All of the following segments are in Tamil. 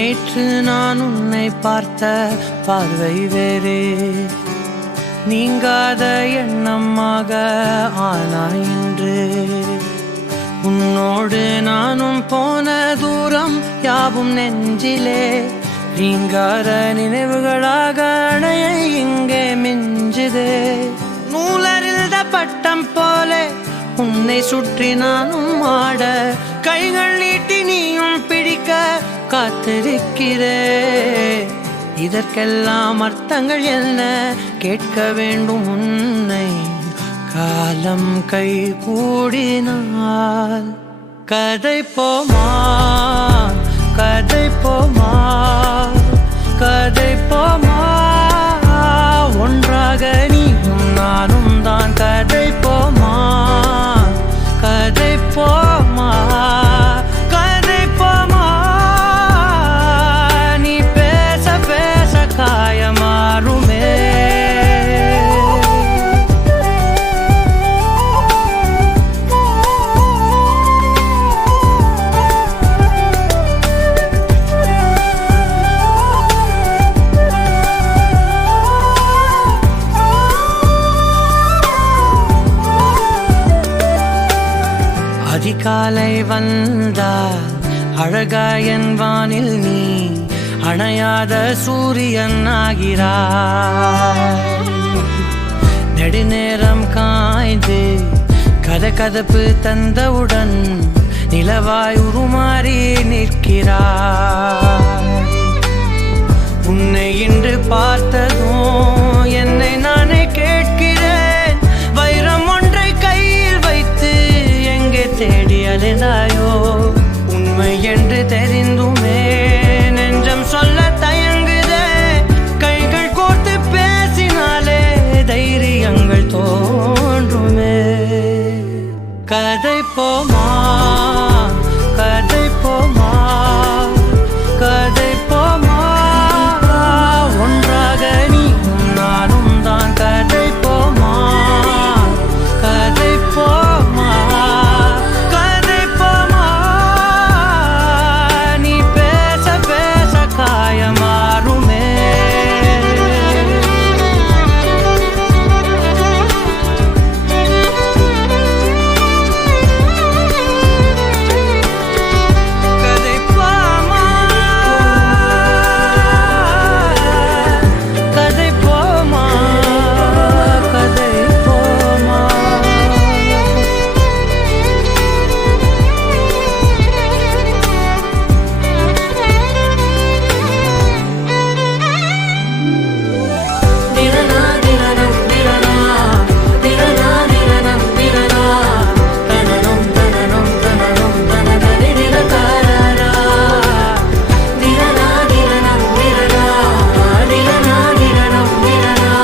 நேற்று நான் உன்னை பார்த்த பார்வை வேறே, நீங்காத எண்ணமாக ஆனாய் இன்று. உன்னோடு நானும் போன தூரம் யாவும் நெஞ்சிலே ரீங்கார நினைவுகளாக அணைய இங்கே மிஞ்சுதே. நூலறிந்த பட்டம் போல உன்னை சுற்றி நானும் ஆட, கைகள் நீட்டி நீயும் பிடிக்க காத்திருக்கிறே. இதற்கெல்லாம் அர்த்தங்கள் என்ன கேட்க வேண்டும் உன்னை, காலம் கை கூடினால். கதை போமா கதை போமா கதை போமா, ஒன்றாக நீயும் நானும் தான். கதை போமா கதை போமா கதை போமா, நீ பேச பேச காயமாறுமே. அதிகாலை வந்தால் அழகாயன் வானில் நீ அணையாத சூரியன் ஆகிறாய். நெடுநேரம் காய்ந்து கதகதப்பு தந்தவுடன் நிலவாய் உருமாறி நிற்கிறாய். உன்னை இன்று பார்த்ததும் என்னை நானே கேட்கிறேன், வைரம் ஒன்றை கையில் வைத்து எங்கே தேடி அலைந்தாயோ. உண்மை என்று தெரிந்துமே நெஞ்சம் சொல்ல தயங்குதே, கைகள் கோர்த்து பேசினாலே தைரியங்கள் தோன்றுமே. கதை போமா கதை போமா கதை போமா, ஒன்றாக நீயும் நானும் தான். கதை போமா கதை போமா கதை போமா, நீ பேச பேச காயமாறுமே. கதை போமா கதை போமா கதை போமா. திரனா திரனம் திரனா திரனா திரனம் திரனா, தனனம் தனனம் தனனம் தனதரி திரகாரா. திரனா திரனம் திரனா திரனா திரனம் திரனா,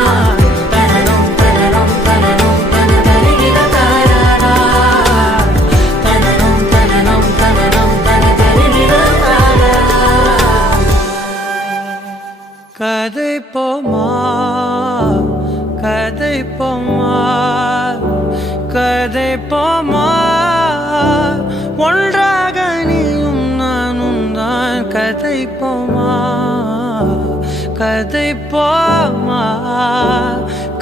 தனனம் தனனம் தனனம் தனதரி திரகாரா. தனனம் தனனம் தனனம் தனதரி திரகாரா. கதை போமா கதை போமா கதை போமா, ஒன்றாக நீயும் நானும் தான். கதை போமா கதை போமா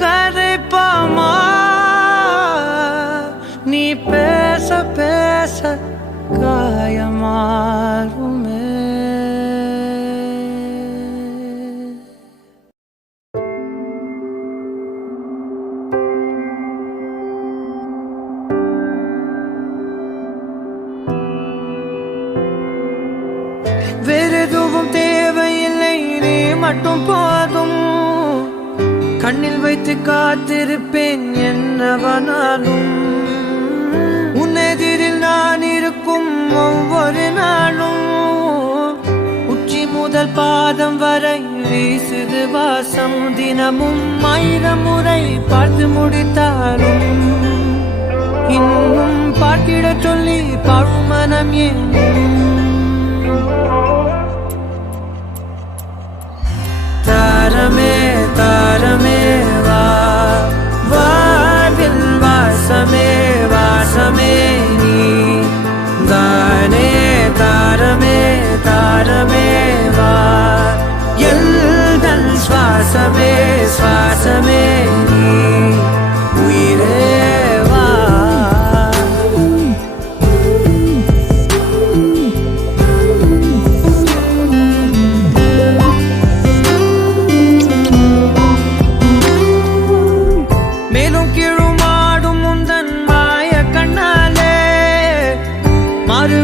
கதை போமா, நீ பேச பேச காயமாறுமே. வேறெதுவும் தேவையில்லை, நீ மட்டும் போதும். கண்ணில் வைத்து காத்திருப்பேன் என்னவனாலும். உன்னெதிரில் நான் இருக்கும் ஒவ்வொரு நாளும், உச்சி முதல் பாதம் வரை வீசுது வாசம். தினமும் 1000 முறை பார்த்து முடித்தாலும் இன்னும் பார்த்திட சொல்லி பழுமனம் ஏன். தாரமே தாரமே வா, வாழ்வில் வாசமே வாசமே நீ தானே. தாரமே தாரமே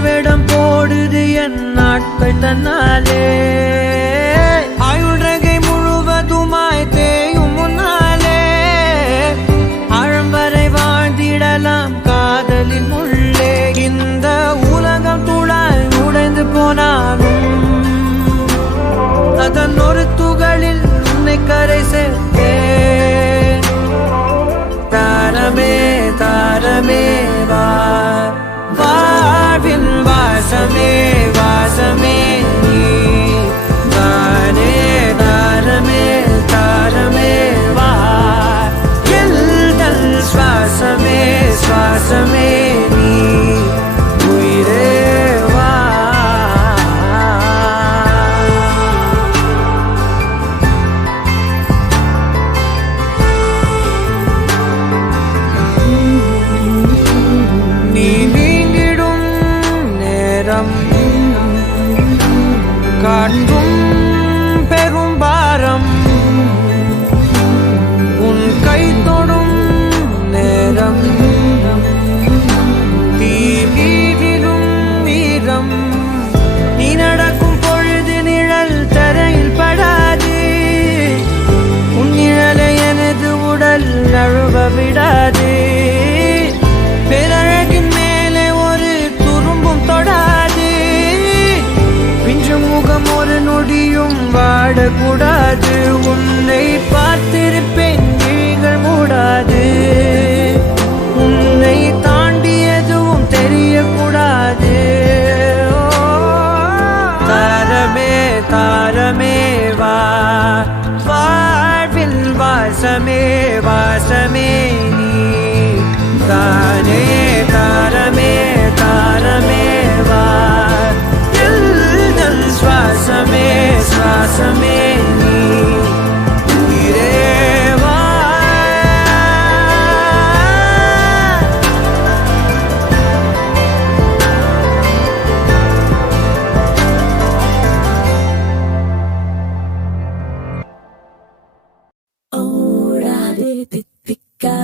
வேடம் போடுது என் நாட்கள் தன்னாலே ஆயுள் ரகை முழுவதுமாய் தேயும் முன்னாலே ஆழம் வரை வாழ்ந்திடலாம் காதலின் உள்ளே இந்த உலகம் துளாய் உடைந்து போனாலும் அதன் ஒரு துகளில் உன்னை கரை சேர்த்தேன் தாரமே தாரமே வா வாழ்வின் வாசமே வாசமே நீ தானே தாரமே தாரமே வா எல்தல் சுவாசமே சுவாசமே நீ உயிரே வா நீ நீங்கிடும் நேரம் காட்டும் பெரும் பாரம் உன் கை தொடும் நேரம் தீ மீதிலும் வீரம் நீ நடக்கும் பொழுது நிழல் தரையில் படாது உன் நிழலை எனது உடல் நழுவ விடாது பேரழகின் மேலே ஒரு துரும்பும் தொடாது பிஞ்சு முகம் ஒரு நொடியும் வாடக்கூடாது உன்னை பார்த்திருப்பேன் விழிகள் மூடாது உன்னை தாண்டி எதுவும் தெரியக்கூடாது ஓ, தாரமே தாரமே வா வாழ்வில் வாசமே வாசமே நீ தானே தாரமே தாரமே வா எல்தல் சுவாசமே சுவாசமே நீ உயிரே வா ஓடாதே தித்திக்காதே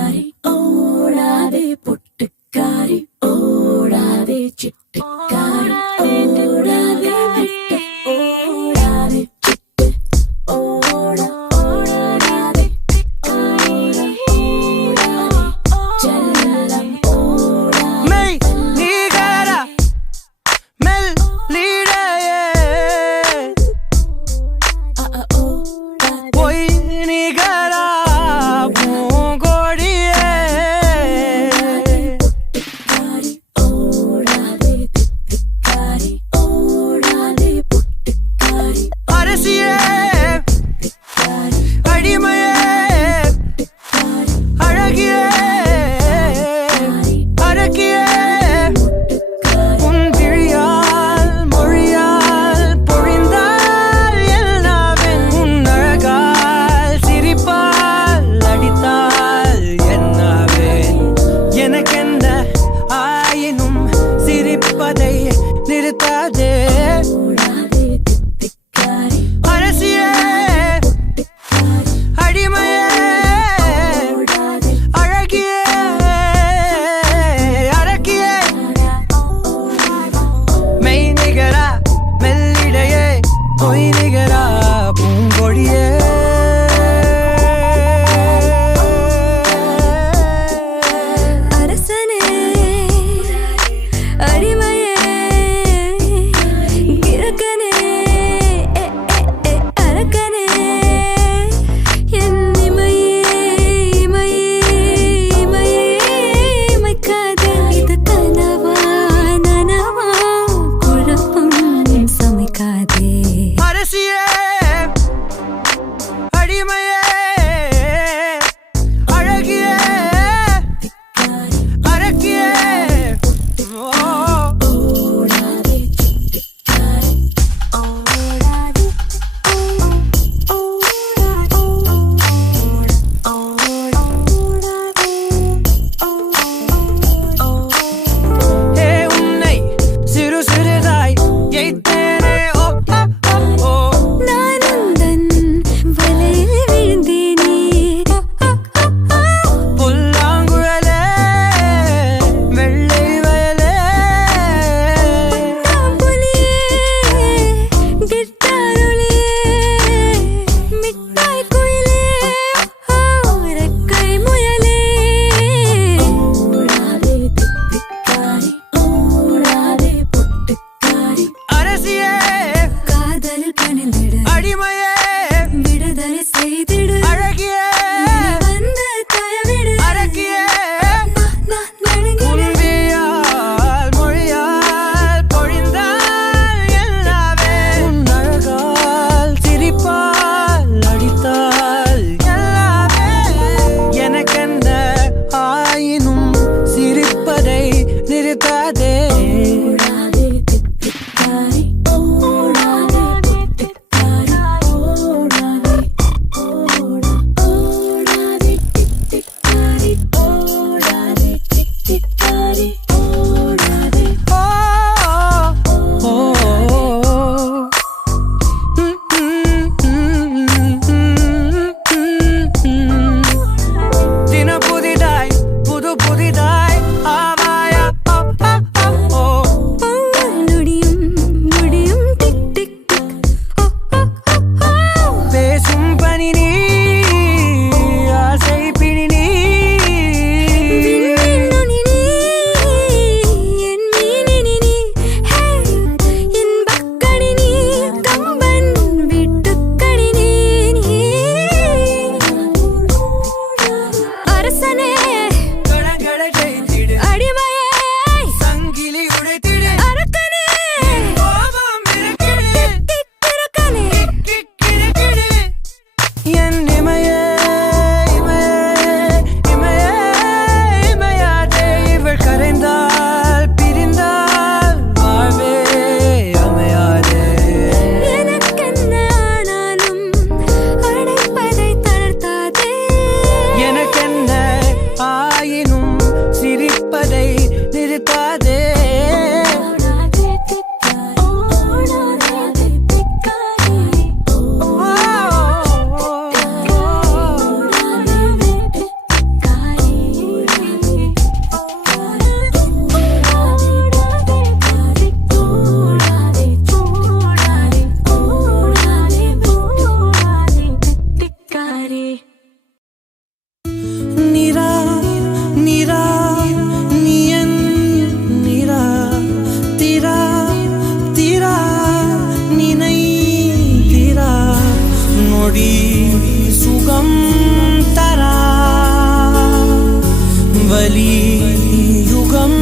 யுகம்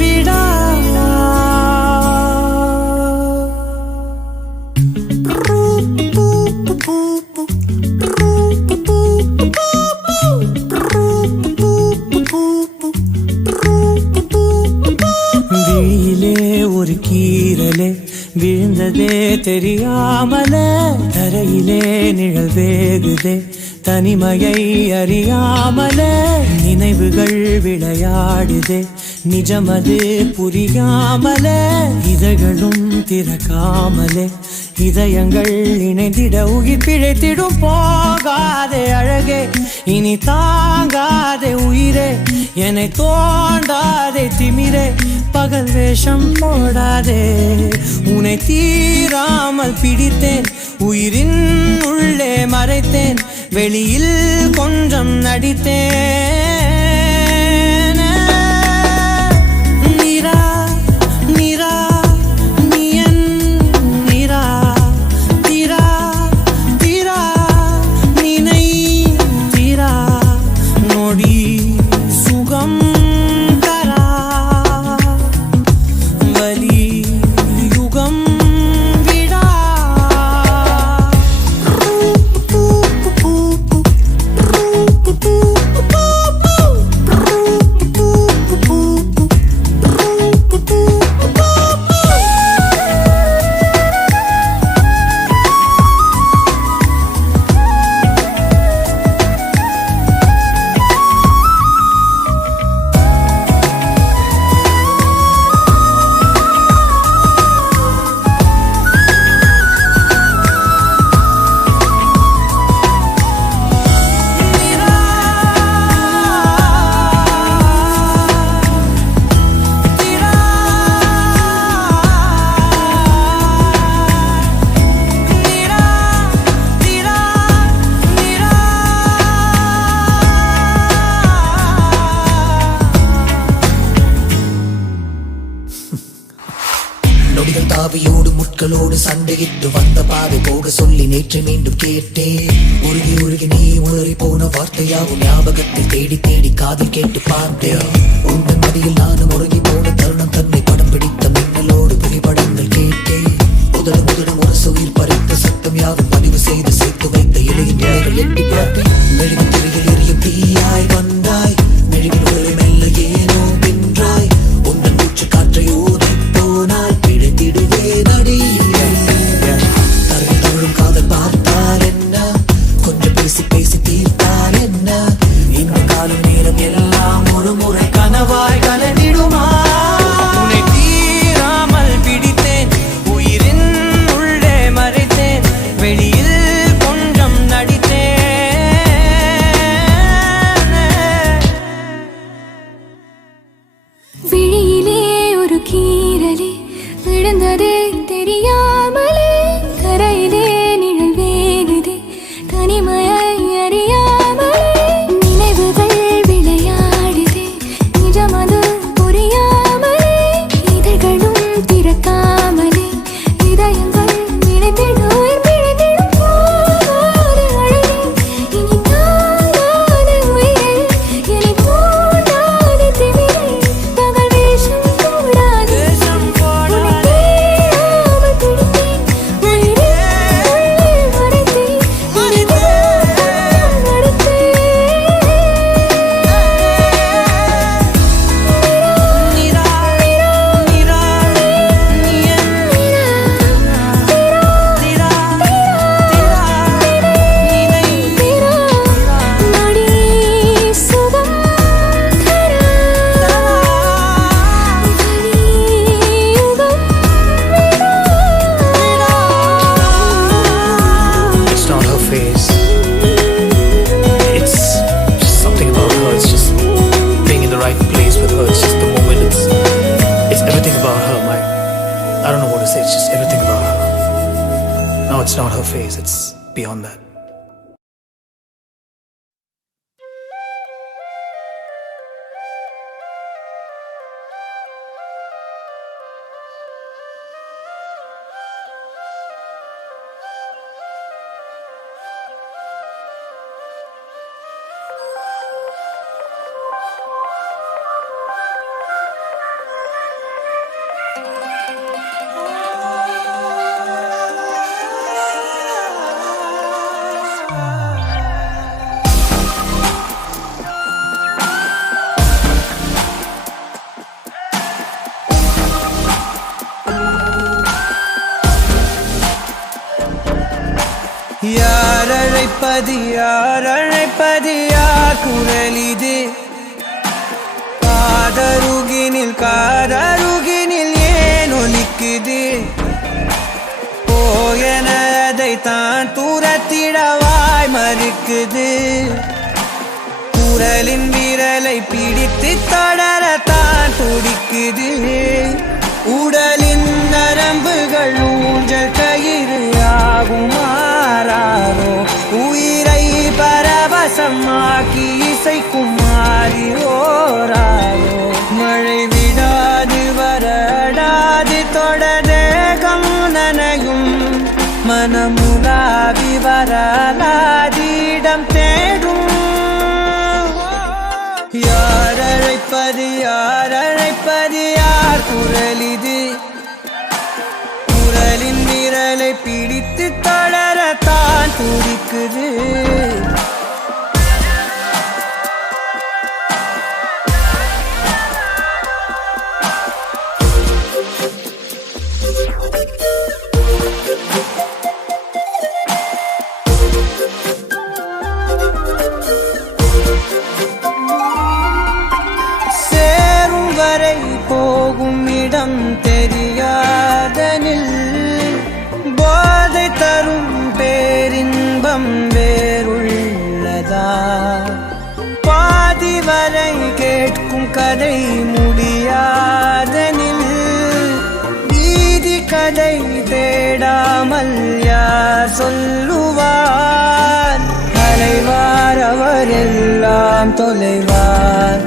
விடா விழியிலே ஒரு கீரலே விழுந்ததே தெரியாமலே தரையிலே நிழல் வேகுதே தனிமையை அறியாமலே நினைவுகள் விளையாடுதே நிஜமது புரியாமலே இதழ்களும் திறக்காமலே இதயங்கள் இணைந்திட உயிர் பிழைத்திடும் போகாதே அழகே இனி தாங்காதே உயிரே என்னை தோண்டாதே திமிரே பகல் வேஷம் போடாதே உன்னை தீராமல் பிடித்தேன் உயிரின் உள்ளே மறைத்தேன் வெளியில் கொஞ்சம் நடித்தேன் நீரா நீரா நீயன் நீரா தீரா தீரா நினை தீரா நொடி சுகம் தரா வலி யுகம் விடா நொடிகள் தாவியோடு முட்களோடு சண்டையிட்டு வந்த பாதை போக சொல்லி நேற்று மீண்டும் கேட்டேன் உருகி உருகி நீ உளறி போன வார்த்தையாவும் ஞாபகத்தில் தேடி தேடி காதில் கேட்டு பார்த்தேன் உங்கள் மதியில் நானும் உருகி போன தருணம் தன்னை படம் பிடித்த மின்னலோடு புகைப்படங்கள் கேட்டேன் முதலும் ஒரு சுயிர் பறித்த சத்தம் யாவும் பதிவு செய்து சேர்த்து வைத்த இளைய நிலைகள் எட்டி பார்த்தேன் மெழுகு திரையில் எரியும் தீயாய் வந்தாய் மெழுகின் உடலை மெல்ல ஏனோ பின்றாய் உங்கள் மூச்சு காற்றை ஊதி போனாய் பிழைத்திடுவே நடி தருவி தோழும் காதல் பார்த்தால் என்ன கொஞ்சம் பேசி பேசி தீர்த்தால் என்ன இந்த காலம் நேரம் எல்லாம் ஒரு முறை கனவாய் கலந்திடுமா உன்னை தீராமல் பிடித்தேன் உயிரின் உள்ளே மறைத்தேன் வெளியில் கொஞ்சம் நடித்தேன் விழியிலே ஒரு கீரலே விழுந்ததே தெரியாமலே கரையிலே நிழல் வேகுதே தனிமையை அறியாமலே நினைவுகள் விளையாடுதே நிஜமது புரியாமலே இதழ்களும் திறக்காமலே இதயங்கள் விளைத்திடும் உயிர் பிழைத்திடும் போகாதே அழகே இனி தாங்காதே உயிரே என்னை தோண்டாதே திமிரே பகல் வேஷம் போடாதே தேசம் போடாதே நீரா நீரா நீயன் தீரா தீரா நினை It's not her face. It's just something about her. It's just being in the right place with her. It's just the moment. It's everything about her. I don't know what to say. It's just everything about her. No, it's not her face. It's beyond that. யார் அழைப்பது யார் அழைப்பது யார் குரல் இது காதருகினில் ஏன் ஒலிக்குது போயனதை தான் தூரத்திடவாய் மறுக்குது குரலின் விரலை பிடித்து தொடரத்தான் துடிக்குது உடலின் நரம்புகள் ஊஞ்சல் கயிறு ஆகும் மாறாரோ உயிரை பரவசமாக்கி இசைக்கும் மாறி ஓராரோ மழை விடாது வரடாது தொடரேகம் நனையும் மனமுலாவி வரலாதிடம் தேடும் யார் அழைப்பது யார் குரல் இது குரலின் விரலை பிடித்து தொடரத்தான் துடிக்குது போகும் இடம் தெரியாதனில் போதை தரும் பேரின்பம் வேறுள்ளதா பாதி வரை கேட்கும் கதை முடியாதனில் வீதி கதை தேடாமல் யார் சொல்லுவார் அலைவார் அவரெல்லாம் தொலைவார்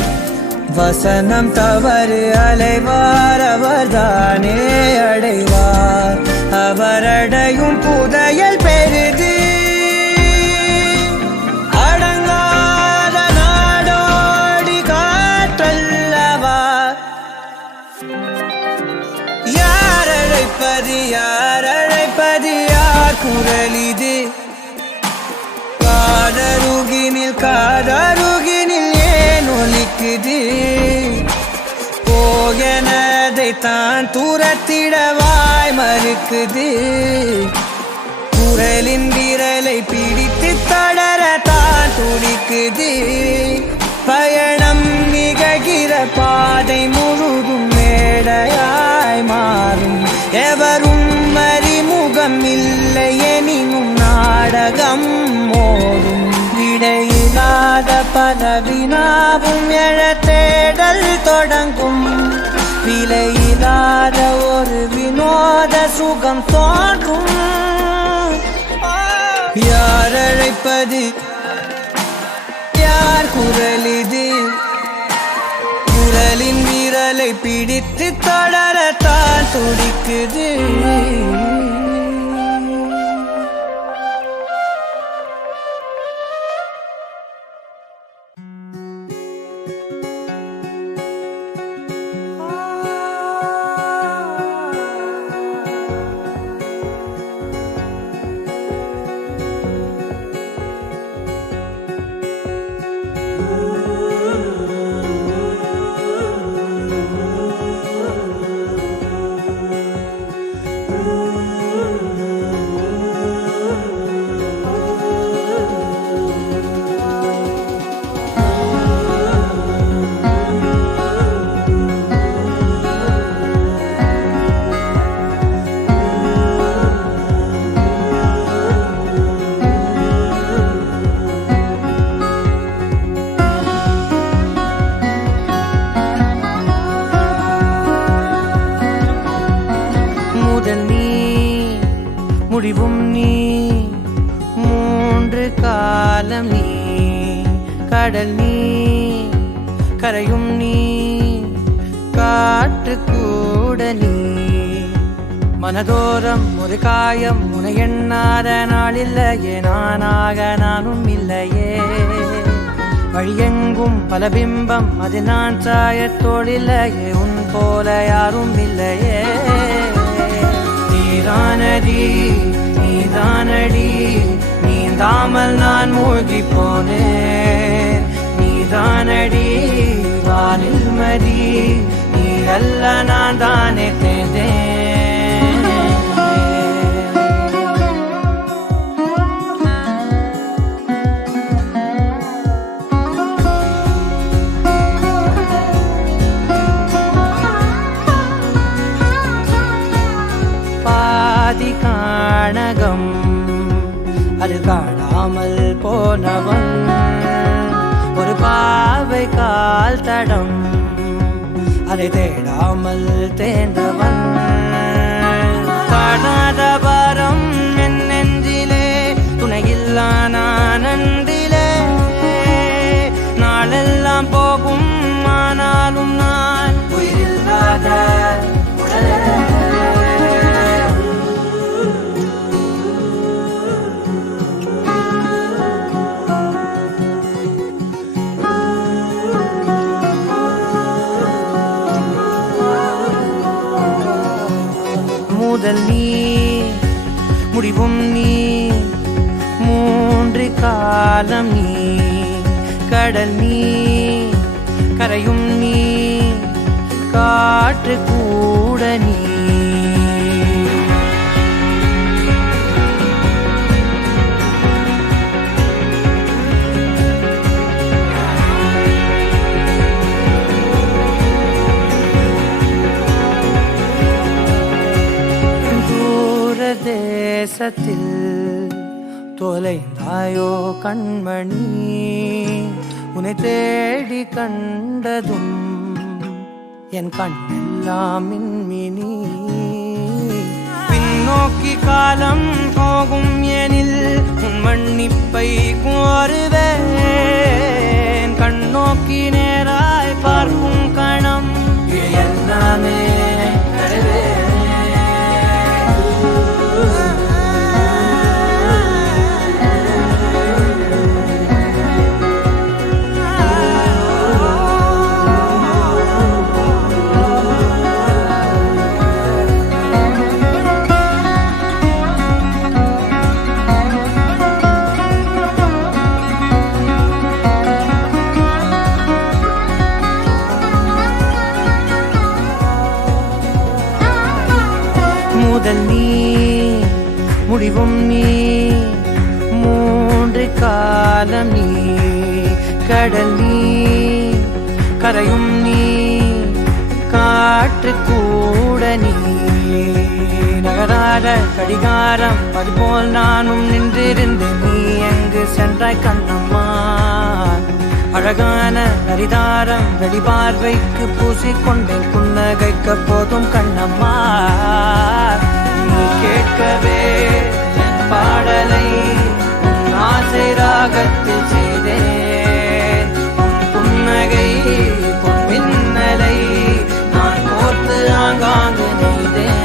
வசனம் தவறு அலைவார் அவர்தானே அடைவார் அவரடையும் புதையல் பெரிது அடங்காத நாடோடி காற்றல்லவா யார் அழைப்பது யார் குரல் இது காதருகினில் ஏன் ஒலிக்குது போயனதை தான் தூரத்திடவாய் மறுக்குது குரலின் விரலை பிடித்து தொடரத்தான் துடிக்குது பயணம் நிகழ்கிற பாதை முழுதும் மேடையாய் மாறும் எவரும் அறிமுகம் இல்லை எனினும் நாடகம் மோதும் விடையில்லாத பல வினாவும் எழ தேடல் தொடங்கும் விலையில்லாத ஒரு வினோத சுகம் தோன்றும் யார் அழைப்பது யார் குரல் இது குரலின் விரலை பிடித்து தொடரத்தான் துடிக்குது முடிவும் நீ மூன்று காலம் நீ கடல் நீ கரையும் நீ காற்று கூட நீ மனதோரம் ஒரு காயம் உன எண்ணாத நாள் இல்லையே நானாக நானும் இல்லையே வழியெங்கும் பல பிம்பம் அது நான் சாயத்தோடில்லையே உன் போல யாரும் இல்லையே நீதானடி நீதானடி நீந்தாமல் நான் மூழ்கி போனேன் நீதானடி வானில் மதி நீ அல்ல நான் தானே தேர்ந்தேன் அது காணாமல் போனவன் ஒரு பாவை கால் தடம் அதை தேடாமல் தேர்ந்தவன் காணாத பாரம் என் நெஞ்சிலே துணையில்லா நான் அன்றிலே நாளெல்லாம் போகும் ஆனாலும் நான் உயிரில்லாத உடலே முதல் நீ முடிவும் நீ மூன்று காலம் நீ கடல் நீ கரையும் நீ காற்று கூட நீ தேசத்தில் தொலைந்தாயோ கண்மணி உன்னை தேடி கண்டதும் என் கண்ணெல்லாம் மின்மினி பின்னோக்கி காலம் போகும் எனில் உன் மன்னிப்பை கோருவேன் கண்ணோக்கி நேராய் பார்க்கும் கணம் எல்லாமே முதல் நீ முடிவும் நீ மூன்று காலம் நீ கடல் நீ கரையும் நீ காற்று கூட நீ நகராத கடிகாரம் அதுபோல் நானும் நின்றிருந்தேன் நீ எங்கு சென்றாய் கண்ணம்மா அழகான அரிதாரம் வெளிபார்வைக்கு பூசிக்கொண்டேன் புன்னகைக்க போதும் கண்ணம்மா நீ கேட்கவே என் பாடலை உன் ஆசை ராகத்தில் செய்தேன் உன் புன்னகை பொன் மின்னலை நான் கோர்த்து ஆங்காங்கு நெய்தேன்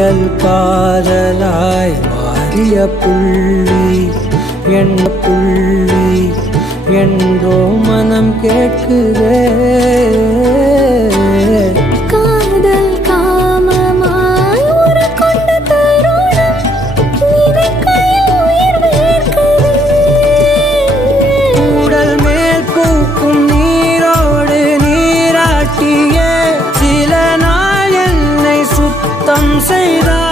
புயல் காதலாய் மாறிய புள்ளி என்ன புள்ளி என்றோ மனம் கேட்குதே. காதல் காமமாய் உருக்கொண்ட தருணம் நினைக்கையில் உயிர் வேர்க்குதே. உடல் மேல் பூக்கும் நீரோடு நீராட்டியே சில நாள் என்னை சுத்தம் செய்தார்.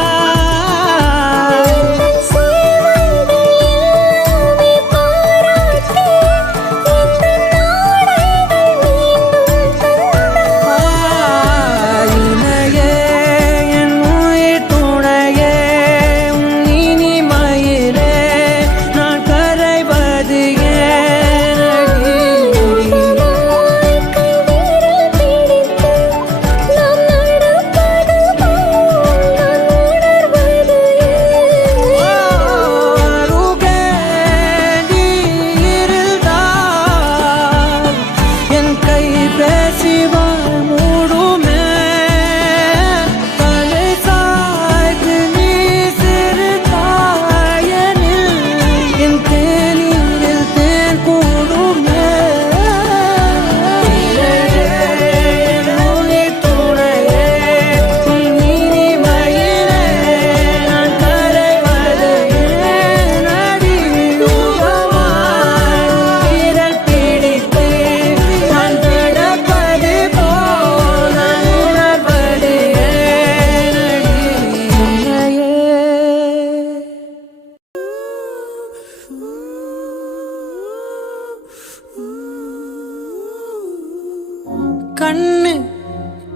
கண்ணு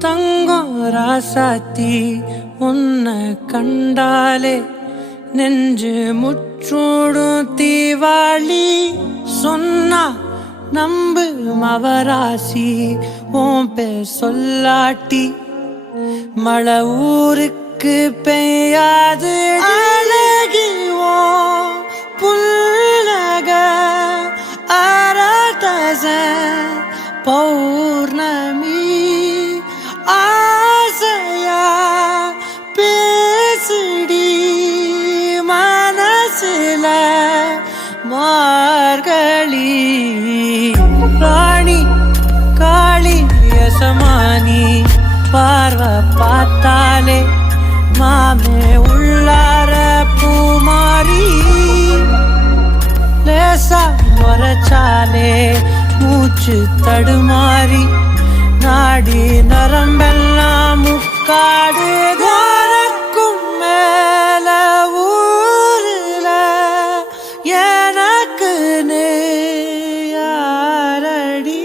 தங்கம் ராசாத்தி உன்னை கண்டாலே நெஞ்சு முற்றோடும் தீவாளி சொன்னா நம்பு மவராசி உன் பேர் சொல்லாட்டி மழை ஊருக்கு பெய்யாது. அழகிவோம் புல்லக அரதச பௌர்ணமி ஆசையா பேசுடி மனசுல மார்கழி ராணி காளி யசமானி பார்வை பார்த்தாலே மாமே உள்ளார பூமாரி லேசா முறைச்சாலே மூச்சு தடுமாறி நாடி நரம்பெல்லாம் முக்காடு தாரக்கும் மேல ஊருல எனக்கு யாரடி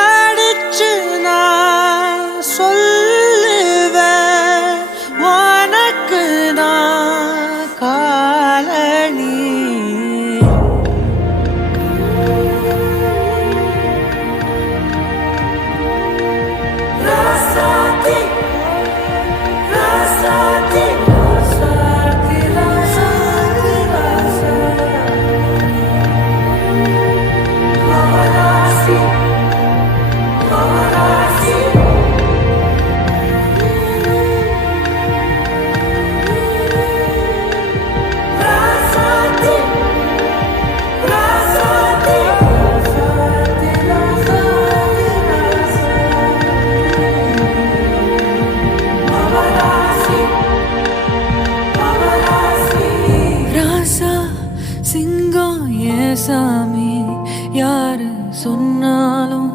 அடிச்சு நான் சொல்லுவேன் உனக்கு நான் காலனி. சாமி யாரு சொன்னாலும்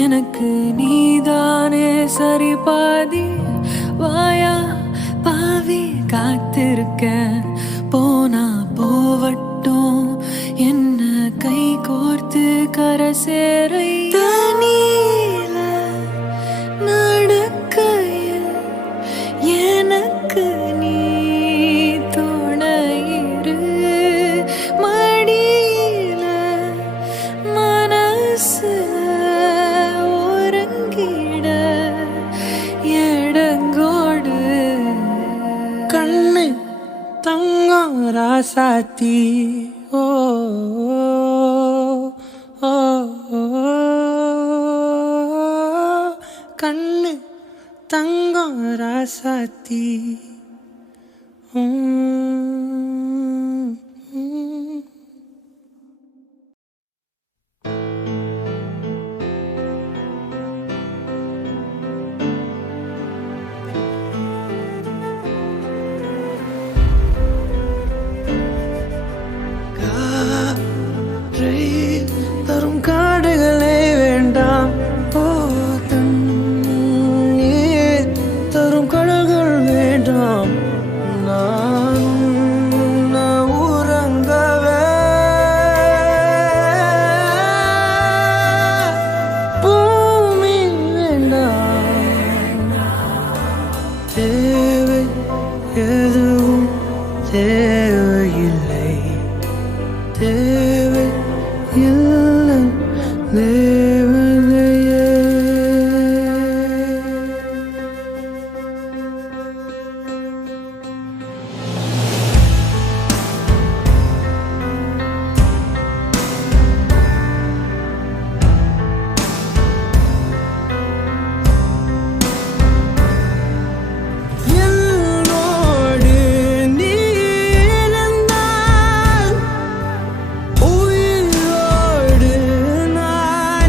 எனக்கு நீதானே சரி பாதி. வாயா பாவி காத்திருக்க போனா போவட்டும் என்ன கை கோர்த்து கரை சேரை தனியில நடக்கையில் எனக்கு நீ துணையிரு மடியில மனசுல ஒருங்கிட எடங்கோடு கண்ணு தங்கம் ராசாத்தி ஓ ஓ கண்ணு தங்கம் ராசாத்தி தரும் காடுகளே வேண்டாம் தண்ணீர் தரும் கடல்கள் வேண்டாம் நான் உறங்கவே பூமி வேண்டாம் தேவை எதுவும் தேவையில்லை தேவை இல்லை தேவதையே என்னோடு நீ இருந்தால் உயிரோடு நான்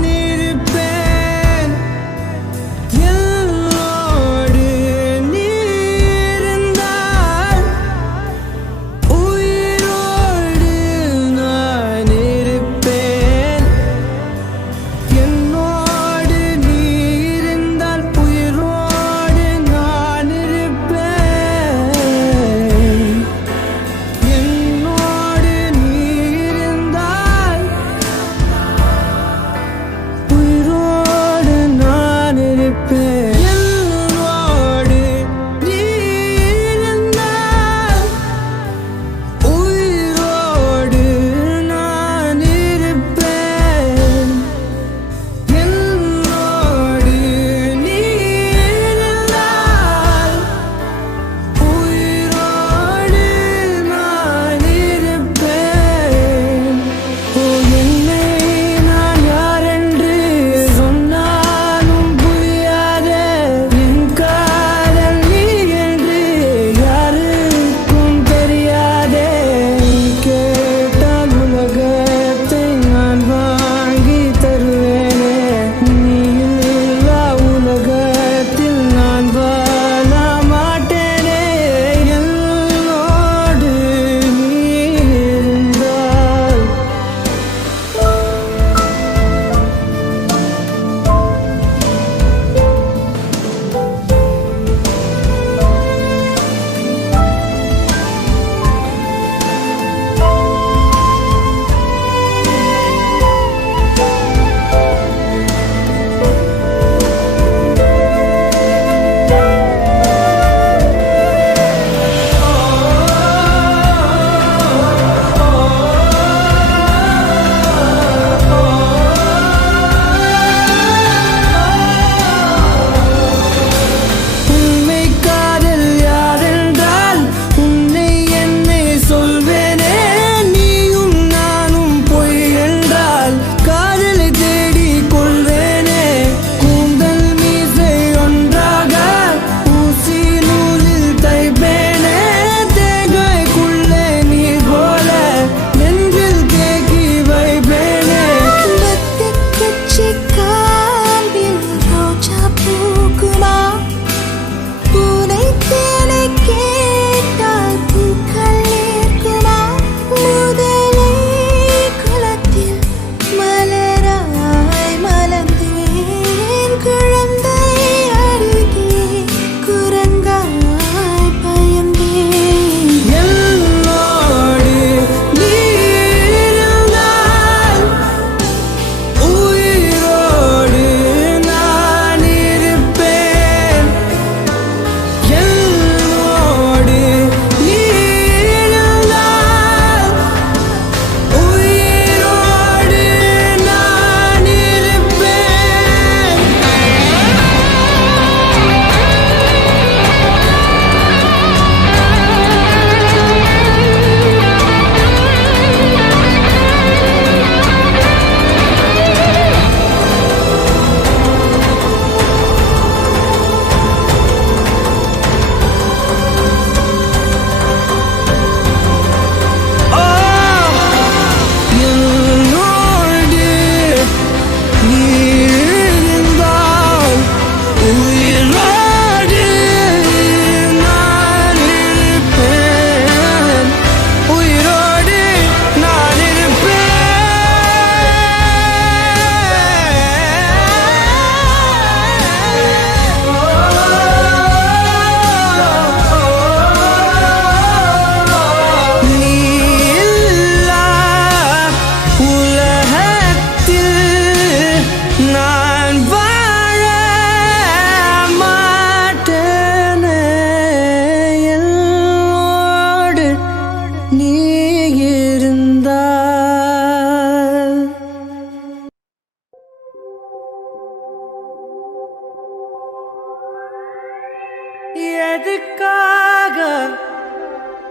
எதுக்காக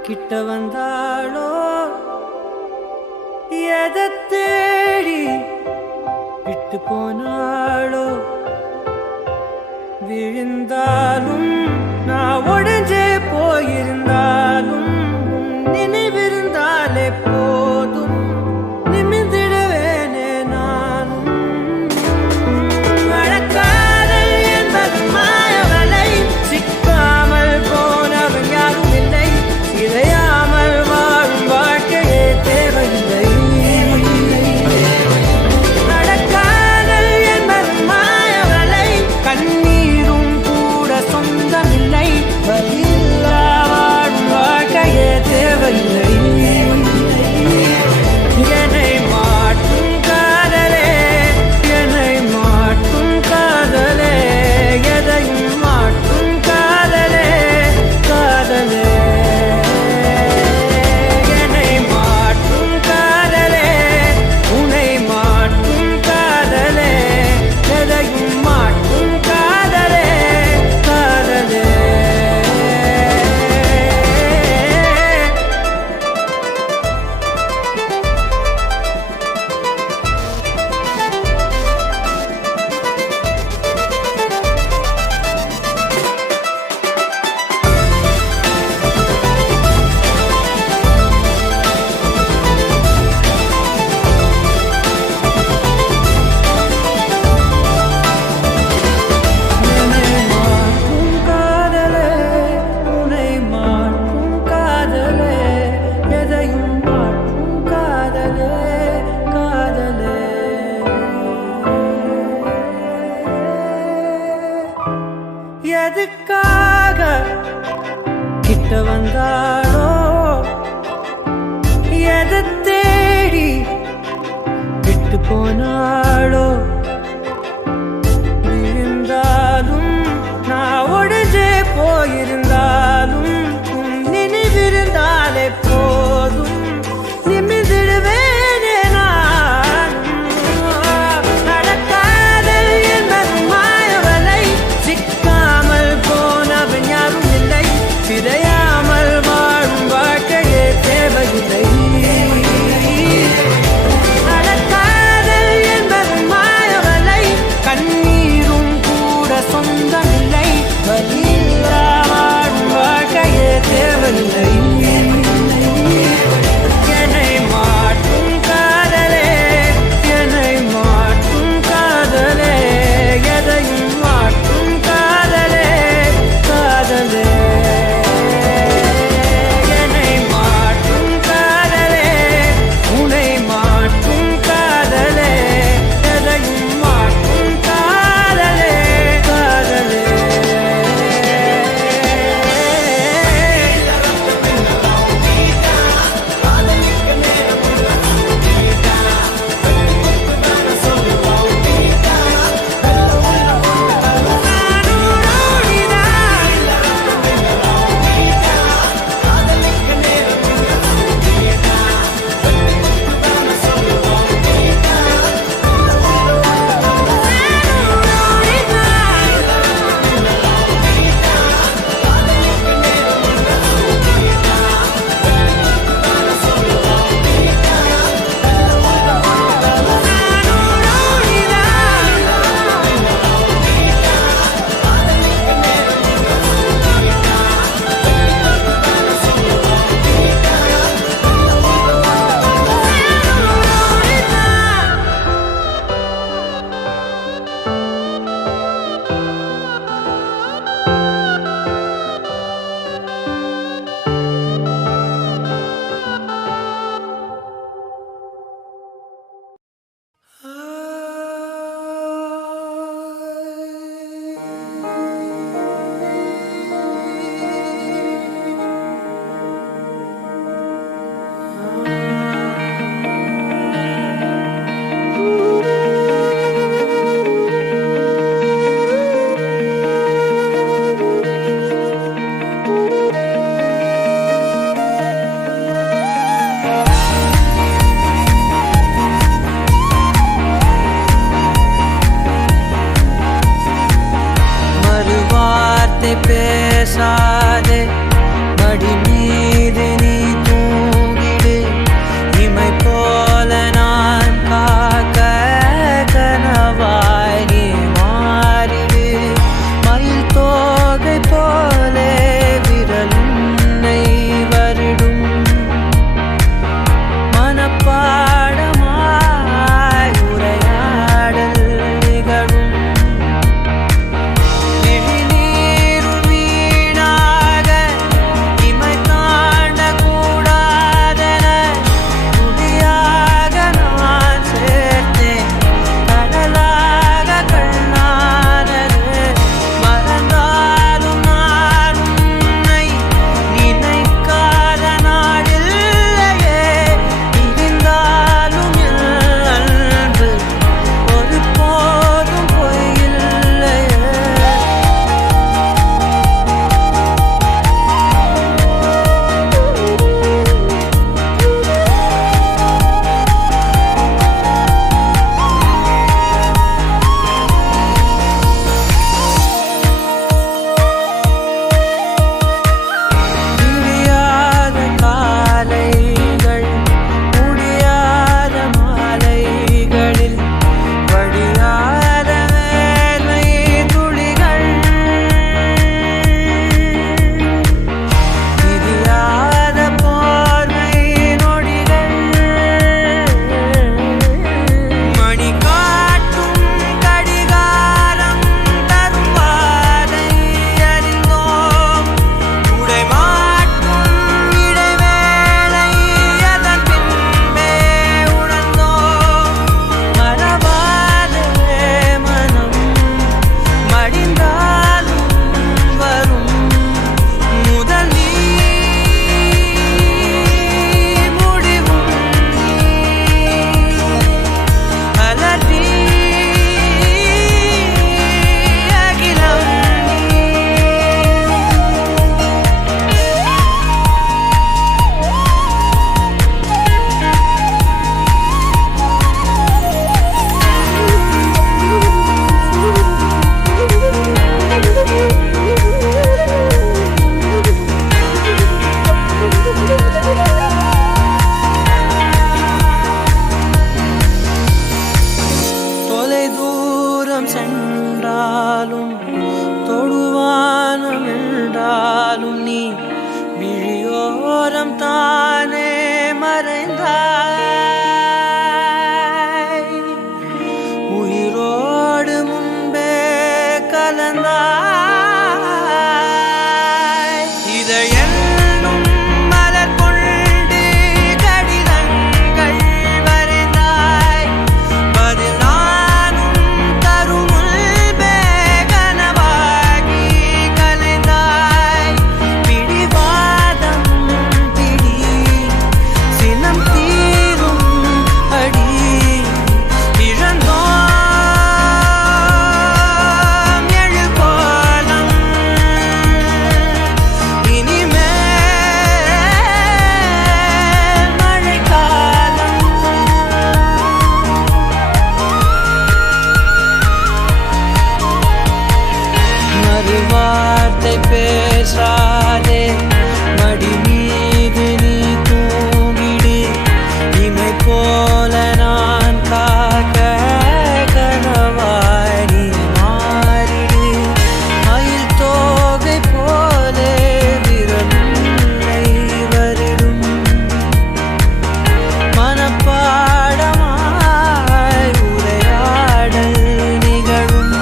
கிட்ட வந்தாளோ எதை தேடி விட்டு போனாளோ விழுந்தாலும் நான் உடைஞ்சே போயிருந்தாலும் நினைவிருந்தாலே போதும் நிமிந்திடுவேனே நானும் மழக்காதல் என்பது மாயவலை சிக்காமல் போனவன் யாரும் இல்லை சிதையாமல் வாழும் வாழ்க்கையே தேவையில்லை நடக்காதல் என்பது மாயவலை கண்ணீரும் கூட சொந்தமில்லை வலியில்லா வாழும் வாழ்க்கையே தேவையில்லை என்னை மாட்டும் காதலே என்னை மாட்டும் காதலே எதையும் மாட்டும் காதலே காதலே என்னை மாட்டும் காதலே உன்னை மாட்டும் காதலே எதையும் மாட்டும் காதலே காதலே என்னை மாட்டும் காதலே உன்னை மாட்டும் காதலே எதையும் மாட்டும் காதலே காதலே எதுக்காக கிட்ட வந்தாளோ எதை தேடி விட்டு போனாளோ இருந்தாலும் நான் உடைஞ்சே போயிருந்தாலும் உன் நினைவிருந்தாலே போதும் நிமிர்ந்திடுவேனே நானும் நடக்காதல் என்பது மாயவலை சிக்காமல் போனவன் யாரும் இல்லை சிதையாமல் வாழும் வாழ்க்கையே தேவையில்லை நடக்காதல் என்பது தூரம் சென்றாலும் தொடுவானம் என்றாலும் நீ விழியோரம் தானே மறைந்தாய். உயிரோடு முன்பே கலந்தாய். இதழென்னும் மலர் கொண்டு கடிதங்கள் வரைந்தாய். பதில் நானும் தரும் முன்பே கனவாகி கலைந்தாய். பிடிவாதம் பிடி சினம் தீரும் அடி இழந்தோம் எழுகோலம். இனிமேல் மழைக்காலம். மறுவார்த்தை பேசாதே மடி மீது நீ தூங்கிடு. இமை போல நான் காக்க கனவாய் நீ மாறிடு. மயில் தோகை போலே விரலுள்ளை வருடும். மனப்பாடமாய் உரையாடல் நிகழும்.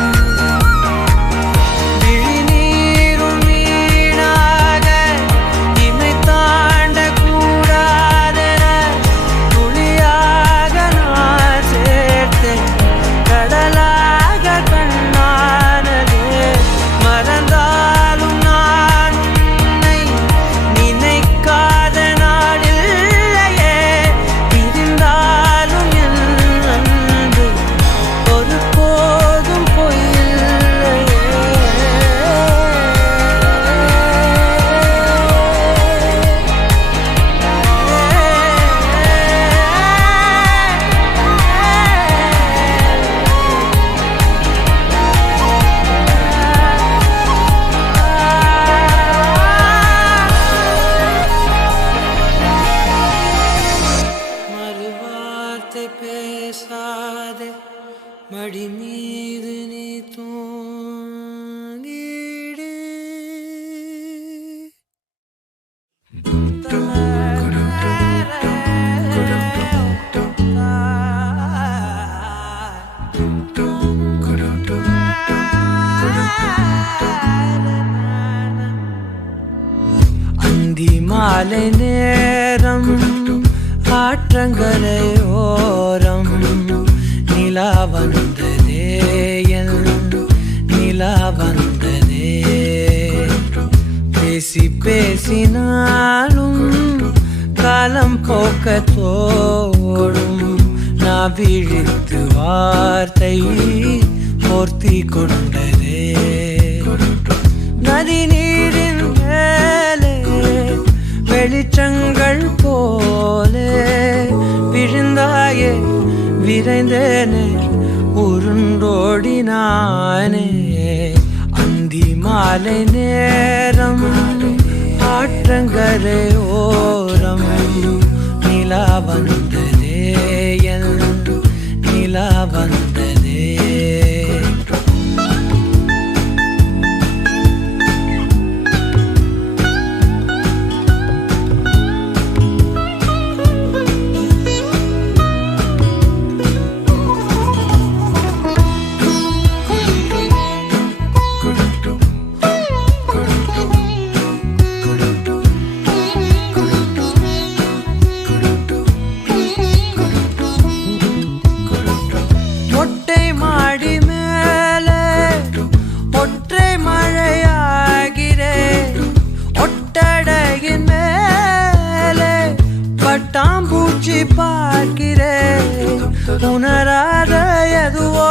விழிநீரும் வீணாக இமை தாண்டக் கூடாதென துளியாக நான் சேர்த்தேன். கடலாக கண்ணானதே மறந்தாலும் நான் உன்னை நினைக்காத நாளில்லையே. பிரிந்தாலும் என் அன்பு ஒருபோதும் பொய்யில்லையே. மறுவார்த்தை பேசாதே மடி மீது நீ தூங்கிடு. அந்தி மாலை நேரம் ஆற்றங்கரையோரம் நிலா வந்ததே என் நிலா வந்ததே. பேசி பேசினாலும் காலம் போக்க தோடும். நான் விழித்து வார்த்தை போர்த்தி கொண்டதே. நதி நீரின் மேலே வெளிச்சங்கள் போலே விழுந்தாயே விரைந்தேனே உருண்டோடினானே. அந்தி மாலை நேரம் ஆற்றங்கரை ஓரம் நிலா வந்ததே என் நிலா வந்ததே. மொட்டை மாடி மேலே ஒற்றை மழையாகிறே. ஒட்டடையின் மேலே பட்டாம்பூச்சி பார்க்கிறே. உணராத எதுவோ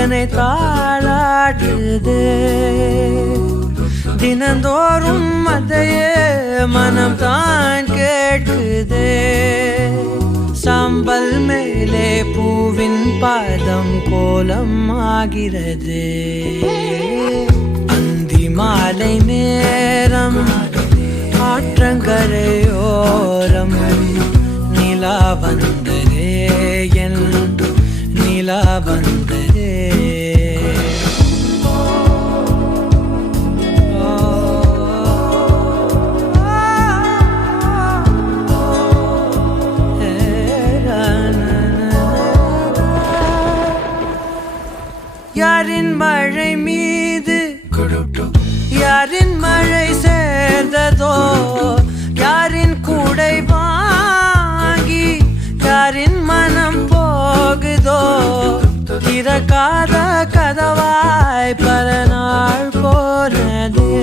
என்னை தாளாட்டுதே. தினந்தோறும் அதையே மனம் தான் கேட்குதே. சாம்பல் மேலே பூவின் பாதம் கோலம் ஆகிறது. அந்தி மாலை நேரம் ஆற்றங்கரையோரம் நிலா வந்ததே என் நிலா நிலா வந்ததே. யாரின் மழை மீது யாரின் மழை சேர்ந்ததோ, யாரின் கூடை வாங்கி யாரின் மனம் போகுதோ, திறக்காத கதவாய் பல நாள் போனதே.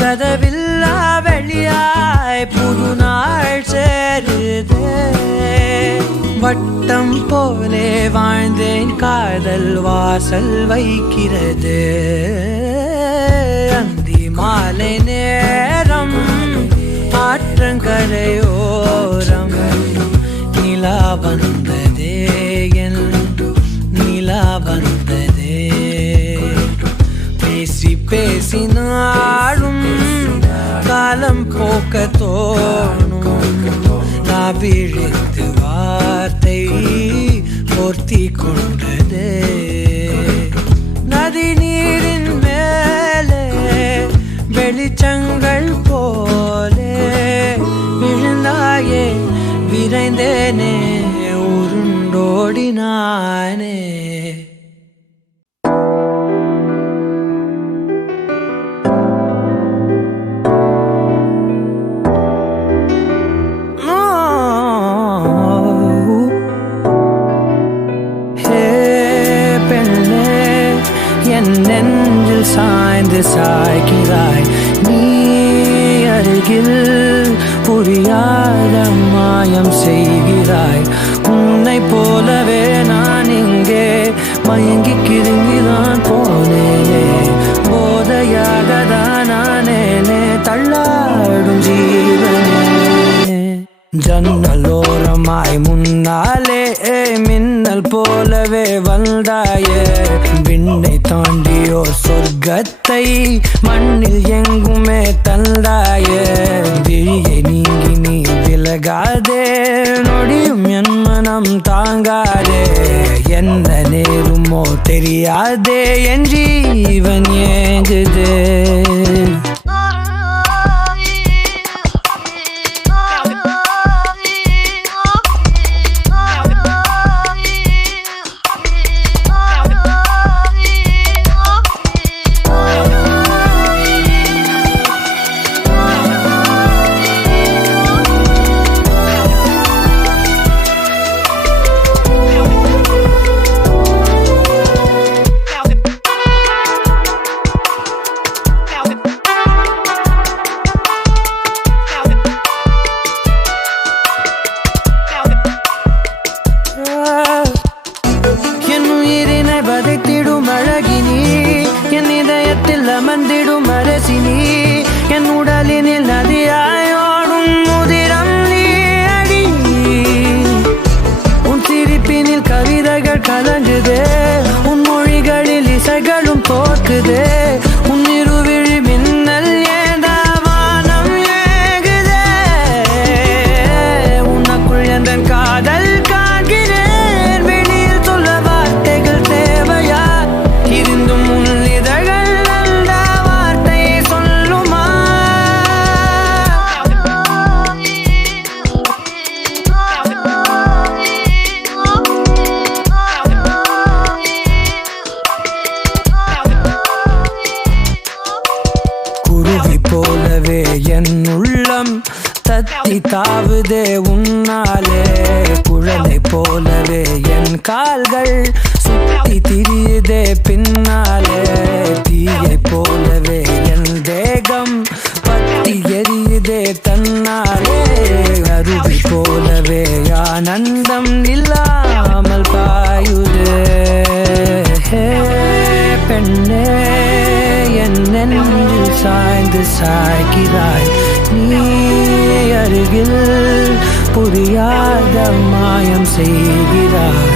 கதவில்லா வெளியாய் புது நாள் சேருதே. வட்டம் போலே வாழ்ந்தேன், காதல் வாசல் வைக்கிறது. அந்தி மாலை நேரம் ஆற்றங்கரையோரம் நிலா வந்ததே, என் நிலா வந்ததே. பேசி பேசி நாடும் காலம் போக்க தோணும், நான் விழித்து வார்த்தை போர்த்தி கொண்டதே. நதி நீரின் மேலே வெளிச்சங்கள் போலே விழுந்தாயே, விரைந்தேனே உருண்டோடினானே. நெஞ்சில் சாய்ந்து சாய்கிறாய் நீ அருகில், புரியாத மாயம் செய்கிறாய். உன்னை போலவே நான் இங்கே மயங்கி கிருங்கிதான் போனேனே, போதையாக தான் நானேனே தள்ளாடும் ஜீவனே. ஜன்னலோரமாய் முன்னாலே மின்னல் போலவே வந்தாயே, விண்ணை தாண்டியோ சொர்க்கத்தை மண்ணில் எங்குமே தந்தாயே. விழியை நீங்கி நீ விலகாதே, நொடியும் என் மனம் தாங்காதே. என்ன நேருமோ தெரியாதே, என் ஜீவன் ஏங்குதே. வதைத்திடும் அழகினி, என் இதயத்தில் அமர்ந்திடும் அரசினி, என் உடலினில் நதியாயோடும் முதிரம் நீ அடி. உன் சிரிப்பினில் கவிதைகள் கலங்குதே, உன் மொழிகளில் இசைகளும் தோற்குதே. உன் இருவிழி மின்னல் ஏந்தா வானம் ஏகுதே, உனக்குள் எந்தன் காதல் காண்கிறேன். வெளியில் சொல்ல வார்த்தைகள் தேவையா, இருந்தும் உன் இதழ்கள் அந்த வார்த்தை சொல்லுமா. குருவி போலவே என் உள்ளம் தத்தி தாவுதே உன்னாலே, குழலை போலவே என் கால்கள் சுத்தி திரியுதே பின்னாலே. தீயை போலவே என் தேகம் பத்தி எரியுதே தன்னாலே, அருவி போலவே ஆனந்தம் இல்லாமல் பாயுதே. பெண்ணே என் நெஞ்சில் சாய்ந்து சாய்கிறாய் நீ அருகில், புரியாத மாயம் செய்கிறாய்.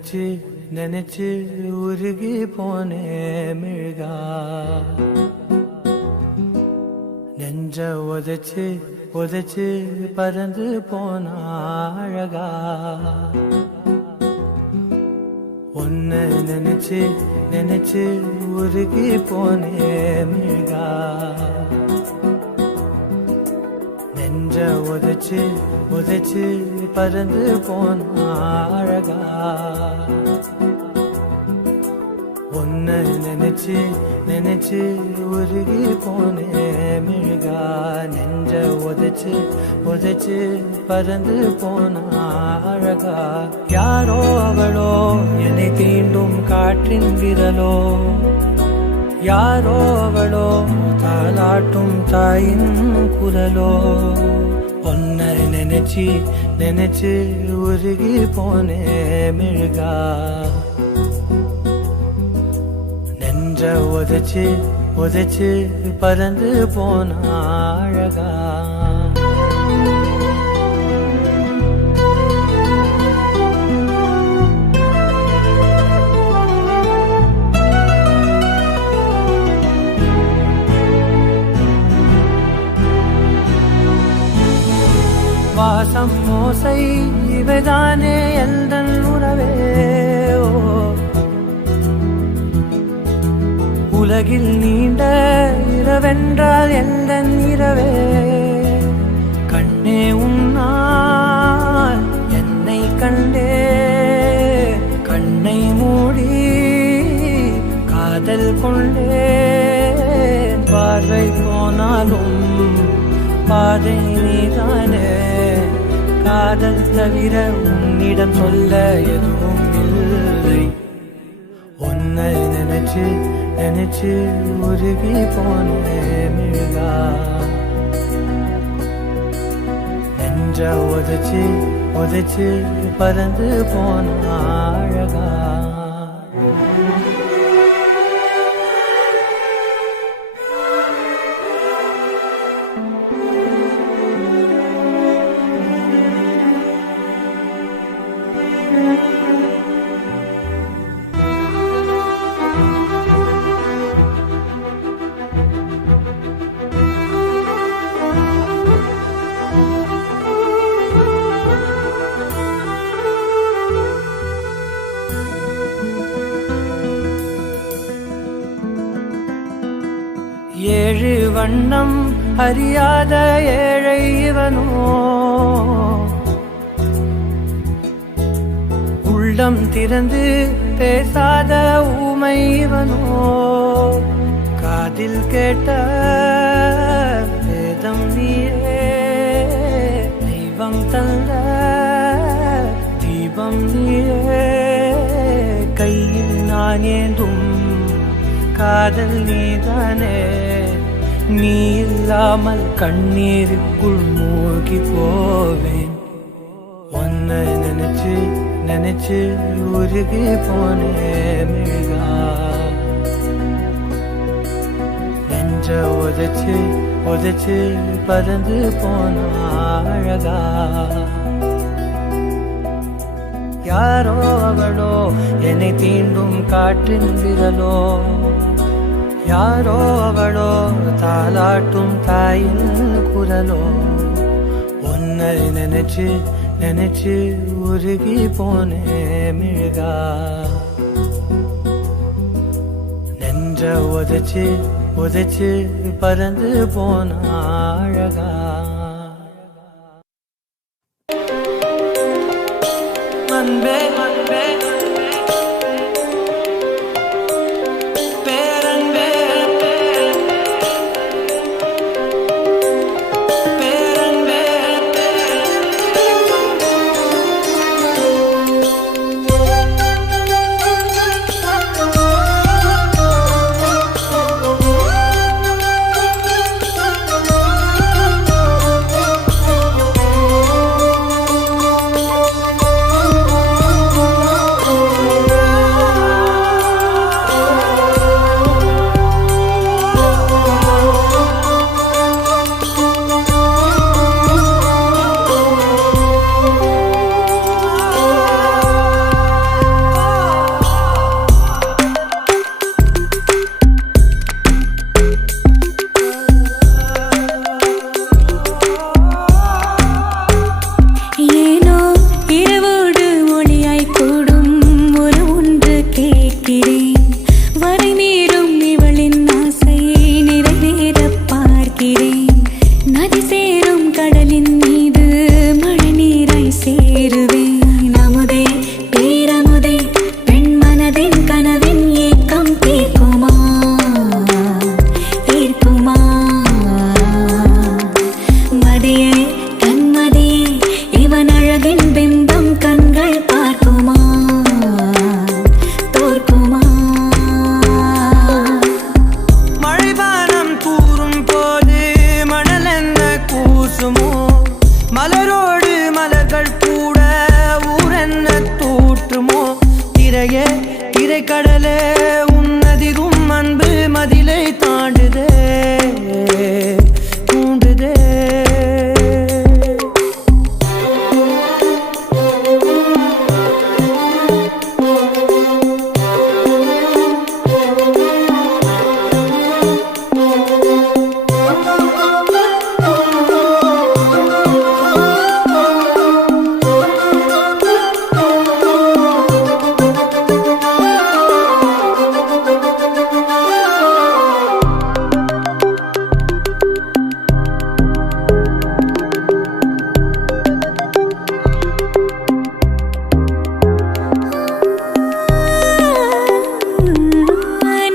நினைச்சு நினைச்சு உருகி போனே மிழ்கா நெஞ்ச உதைச்சு உதைச்சு பறந்து போன அழகா உன்னை நினைச்சு நினைச்சு உருகி போனே மிழ்கா நெஞ்ச உதைச்சு உதைச்சு பறந்து போன அழகா உன்னை நினைச்சு நினைச்சு உருகி போனே மிழ்கா நெஞ்ச உதைச்சு உதைச்சு பறந்து போன அழகா யாரோ அவளோ என்னை தீண்டும் காற்றின் விரலோ யாரோ அவளோ தாலாட்டும் தாயின் குரலோ உன்னை நினைச்சு நினைச்சு உருகி போனே மிழ்கா நெஞ்ச உதைச்சு உதைச்சு பறந்து போன அழகா வாசம் மோசை இவைதானே எந்தன் உறவே உலகில் நீண்ட இரவென்றால் எந்தன் இரவே கண்ணே உன்னால் என்னை கண்டே கண்ணை மூடி காதல் கொண்டே பார்வை போனாலும் பாதை நீதானே காதல் தவிர உன்னிடம் சொல்ல எதுவும் இல்லை உன்னை நினைச்சு நினைச்சு உருகி போனே மிழ்கா நெஞ்ச உதைச்சு உதைச்சு பறந்து போன அழகா ஏழு வண்ணம் அறியாத ஏழை இவனோ உள்ளம் திறந்து பேசாத ஊமை இவனோ காதில் கேட்ட வேதம் நீயே தெய்வம் தந்த தீபம் நீயே கையில் நான் ஏந்தும் காதல் நீதானே நீ இல்லாமல் கண்ணீருக்குள் மூழ்கி போவேன் உன்னை நினைச்சு நினைச்சு உருகி போனே மிழ்கா நெஞ்ச உதைச்சு உதைச்சு பறந்து போன அழகா யாரோ அவளோ என்னை தீண்டும் காற்றின் விரலோ யாரோ அவளோ தாலாட்டும் தாயின் குரலோ உன்னை நினைச்சு நினைச்சு உருகி போனே மிழ்கா நெஞ்ச உதைச்சு உதைச்சு பறந்து போன அழகா அன்பே அன்பே நதி சேரும் கடலின் மீது மழை நீராய் சேருவேன் அமுதே பேரமுதே பெண் மனதின் கனவின் ஏக்கம் தீர்க்குமா தீர்க்குமா மதியே கண்மதியே இவன் அழகின் பிம்பம் கண்கள் பார்க்குமா தோற்குமா மழைவானம் கூறும் போது மணல் என்ன கூசுமோ மலரோடு மலர்கள் கூட ஊரென்ன தூற்றுமோ திரையே திரைக்கடலே உன்னதிரும் அன்பு மதிலை தாண்டுதே தூண்டுதே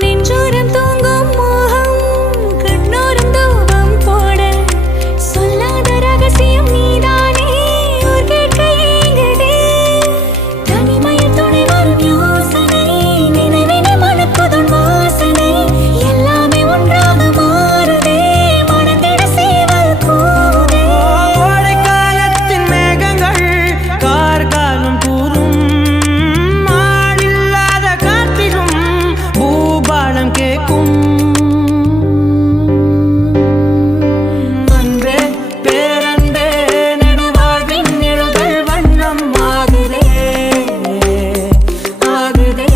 நெஞ்சோரம் தூங்கும் மோகம் கண்ணோரம் தூபம் போட சொல்லாத ரகசியம் நீதானே ஊர் கேட்க ஏங்குதே தனிமையில் துணை வரும் யோசனை நினைவினை மணக்குதும் வாசனை எல்லாமே ஒன்றாக மாறுதே மனதிட சேவல் கூதே கோடைக்காலத்தின் மேகங்கள் கார்காலம் கூறும் ஆளில்லாத காற்றிலும் பூபாலம் கேட்கும் அன்பே பேரன்பே நெடுவாழ்வின் நிழல்கள் வண்ணம் ஆகுதே ஆகுதே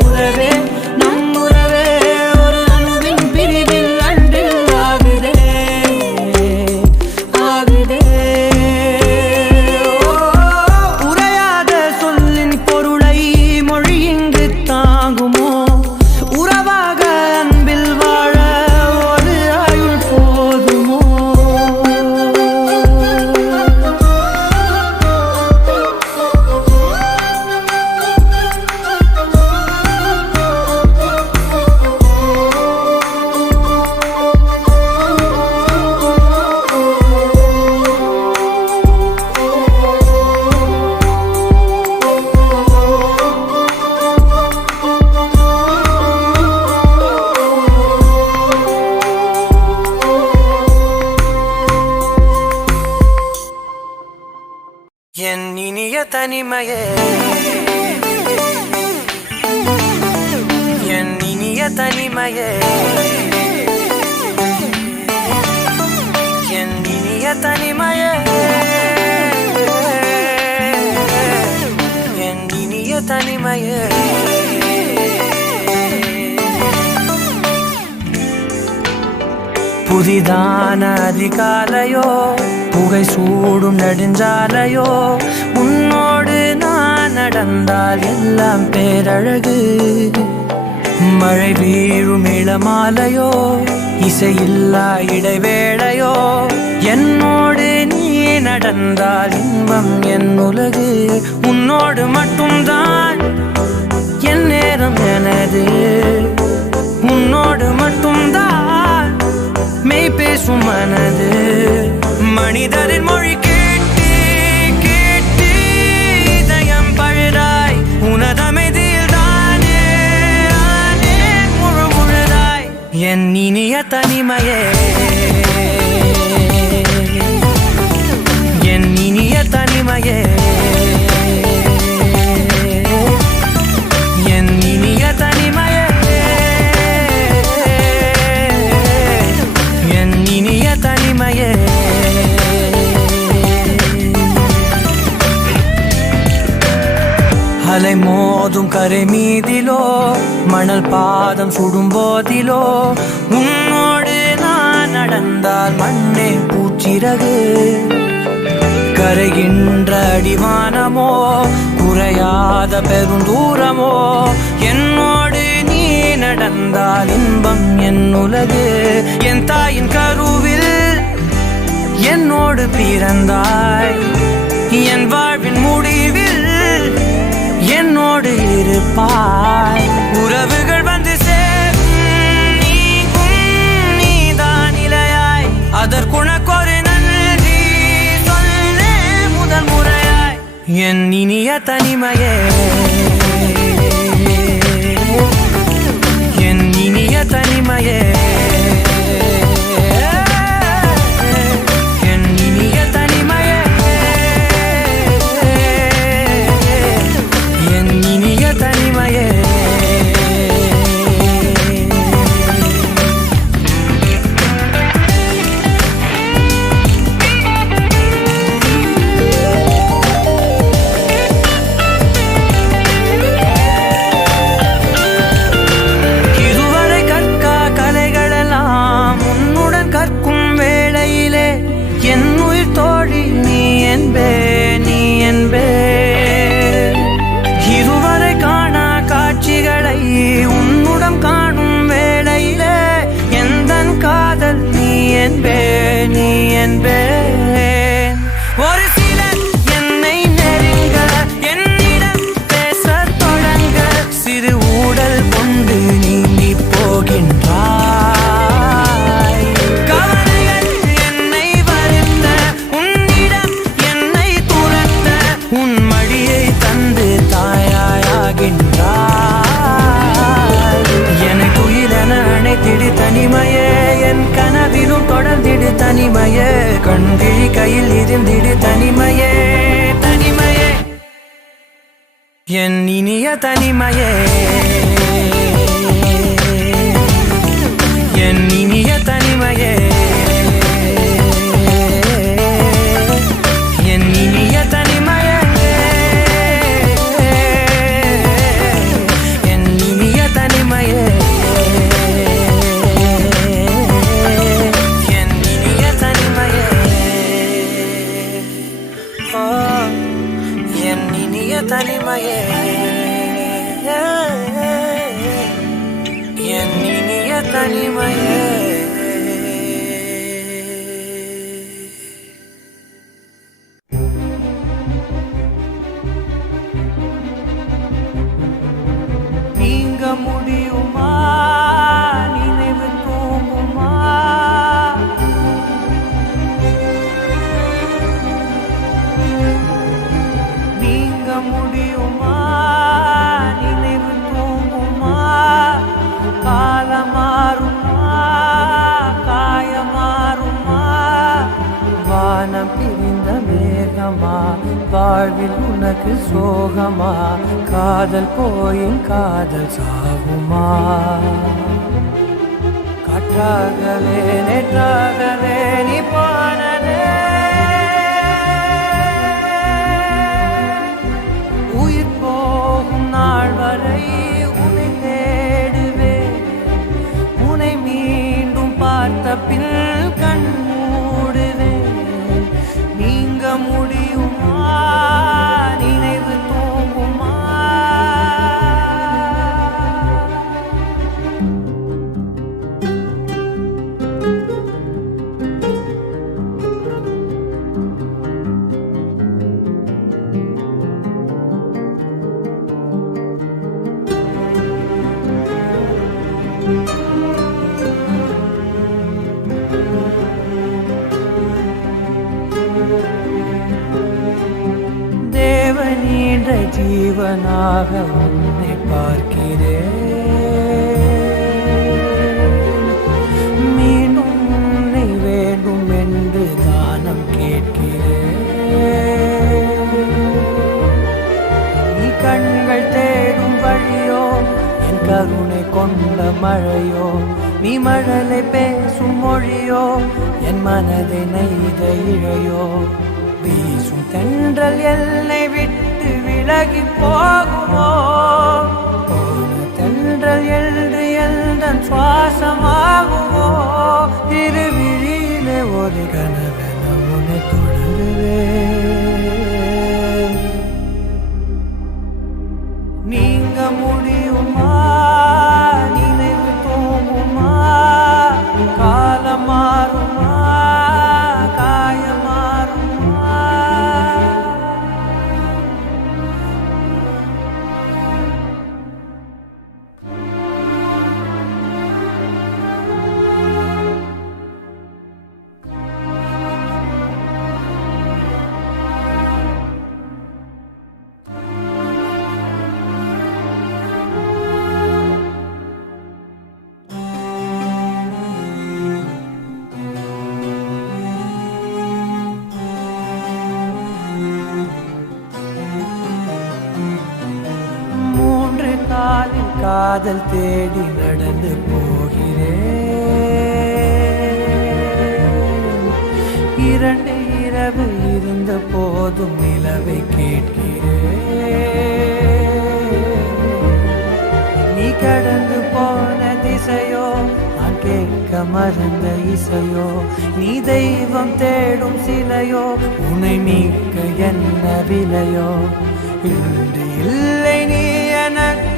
உறவே நம் உறவே ஒரு அணுவின் பிரிவில் அன்பில் ஆகுதே ஆகுதே உரையாத சொல்லின் பொருளை மொழி இங்கு தாங்குமோ உறவாக அன்பில் வாழ ஒரு ஆயுள் போதுமோ என் இனிய தனிமையே என் இனிய தனிமையே என் இனிய தனிமையே என் இனிய தனிமையே புதிதான அதிகாலையோ புகை சூடும் நெடுஞ்சாலையோ உன்னோடு நான் நடந்தால் எல்லாம் பேரழகு மழை வீழும் இளமாலையோ இசையில்லா இடைவேளையோ என்னோடு நீ நடந்தால் இன்பம் என் உலகு உன்னோடு மட்டும்தான் என் நேரம் எனது உன்னோடு மட்டும்தான் மெய் பேசும் மனது மனிதரின் மொழி கேட்டு கேட்டு இதயம் பழுதாய் உனதமைதில் தானே ஆனே முழு முழுதாய் என் இனிய தனிமையே என் இனிய தனிமையே என் இனிய தனிமையே என் இனிய தனிமையே அலை மோதும் கரை மீதிலோ மணல் பாதம் சுடும் போதிலோ உன்னோடு நான் நடந்தால் மண்ணே பூச்சிறகு கரைகின்ற அடிவானமோ குறையாத பெருந்தூரமோ என்னோடு நீ நடந்தால் இன்பம் என் உலகு. என் தாயின் கருவில் என்னோடு பிறந்தாய். என் வாழ்வின் முடிவில் என்னோடு இருப்பாய். உறவுகள் வந்து சேரும் நீதான் இலையாய். அதற்குணக்கொரு நன்றி சொல்ல முதல் முறையாய். என் இனிய தனிமையே, என் இனிய தனிமையே, என் இனிய தனிமையே, என் இனிய தனிமையே. ஒரு சிலர் என்னை நெருங்க என்னிடம் பேச தொடங்க சிறு ஊடல் கொண்டு நீங்கி போகின்றாய். கவலைகள் என்னை வருத்த உன்னிடம் என்னை துரத்த உன் மடியை தந்து தாயாயாகின்றாய். எனக்கு உயிரென அணைத்திடு தனிமையே, என் கனவிலும் தொடர்ந்திடு தனிமையே. கண்கிழி கையில் இருந்திடு தனிமையே, தனிமையே, என் இனிய தனிமையே, என் இனிய தனிமையே, என் இனிய தனிமையே, என் இனிய தனிமையே, என் இனிய தனிமையே, என் இனிய தனிமையே, என் இனிய தனிமையே. நீங்க முடியுமா, நினைவு தூங்குமா, நீங்க முடியுமா, நினைவு தூங்குமா, காலமாறுமா, காயமாறுமா, வானம் பிரிந்த மேகமா, வாழ்வில் உனக்கு சோகமா, காதல் போயின் காதல் சாகுமா, காற்றாகவே நேற்றாகவே நீ போனதே, உயிர் போகும் நாள் வரை உன்னை தேடுவேன். உன்னை மீண்டும் பார்த்த பின் கண் மூடுவேன். நீங்க முடியுமா, நினைவு தூங்குமா, தேவனீன்ற ஜீவனாக உன்னை பார்க்கிறேன். மீண்டும் உன்னை வேண்டும் என்று தானம் கேட்கிறேன். நீ கண்கள் தேடும் வழியோ, என் கருணை கொண்ட மழையோ, நீ மழலை பேசும் மொழியோ, என் மனதை நெய்த இழையோ, வீசும் தென்றல் என்னை விட்டு விலகி போகுமோ, போன தென்றல் என்று எந்தன் சுவாசமாகுமோ, திருவிழியிலே ஒரு கனவென உன்னை தொடருவேன். நீங்க முடியுமா, நினை காதல் தேடி நடந்து போகிறேன். 2 இரவு இருந்த போதும் நிலவை கேட்கிறேன். நீ கடந்து போன திசையோ நான் கேட்க மறந்த இசையோ, நீ தெய்வம் தேடும் சிலையோ, உன்னை மீட்க என்ன விலையோ. இன்று இல்லை நீ எனக்கு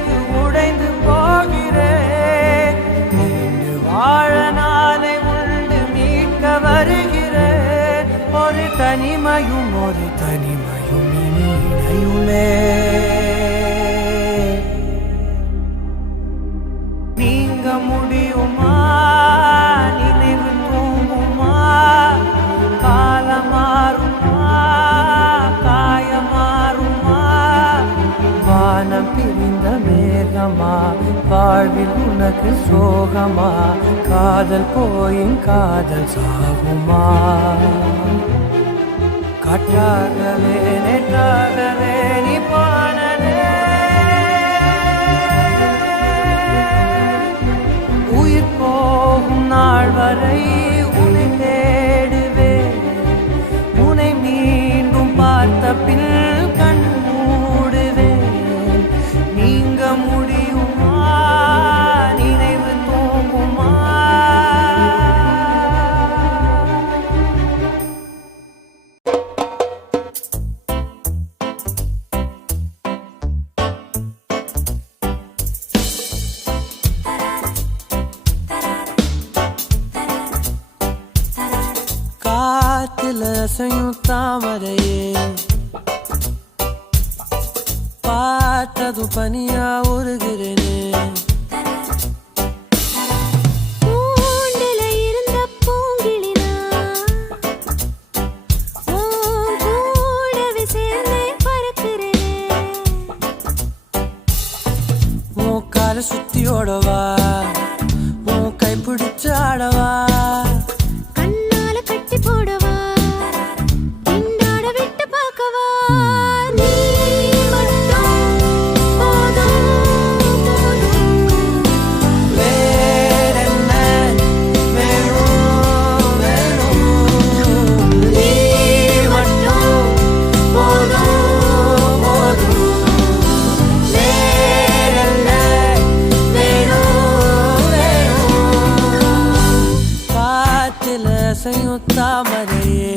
உடைந்து போகிறேன். நீண்டு வாழ நாளை உண்டு மீட்க வருகிறேன். ஒரு தனிமையும் இனி இணையுமே. நீங்க முடியுமா? நினைவு தூங்குமா? காலம் மாறுமா? காயம் மாறுமா? வானம் பிரிந்த மேகமா? வாழ்வில் உனக்கு சோகமா? காதல் போயின் காதல் சாகுமா? காற்றாகவே நேற்றாகவே நீ பானதே. உயிர் போகும் நாள் வரை உன்னை தேடுவேன். உன்னை மீண்டும் பார்த்த பின் கண் மூடுவேன். நீங்க முடியுமா? நினைவு தூங்குமா? காத்துல அசையும் தாமரையே, பார்த்ததும் பனியா உருகிறேனே. கூண்டுல இருந்த பூங்கிளினா, உன் கூடவே சேர்ந்தே பறக்கிறேனே. உன் காலை சுத்தி ஓடவா, உன் கை பிடிச்சு ஆடவா, கண்ணால கட்டி போடவா, திண்டாட விட்டு பார்க்கவா. நீ மட்டும் போதும் போதும். வேறென்ன வேணும் வேணும். நீ மட்டும் போதும் போதும். வேறென்ன வேணும் வேணும். காத்துல அசையும் தாமரையே,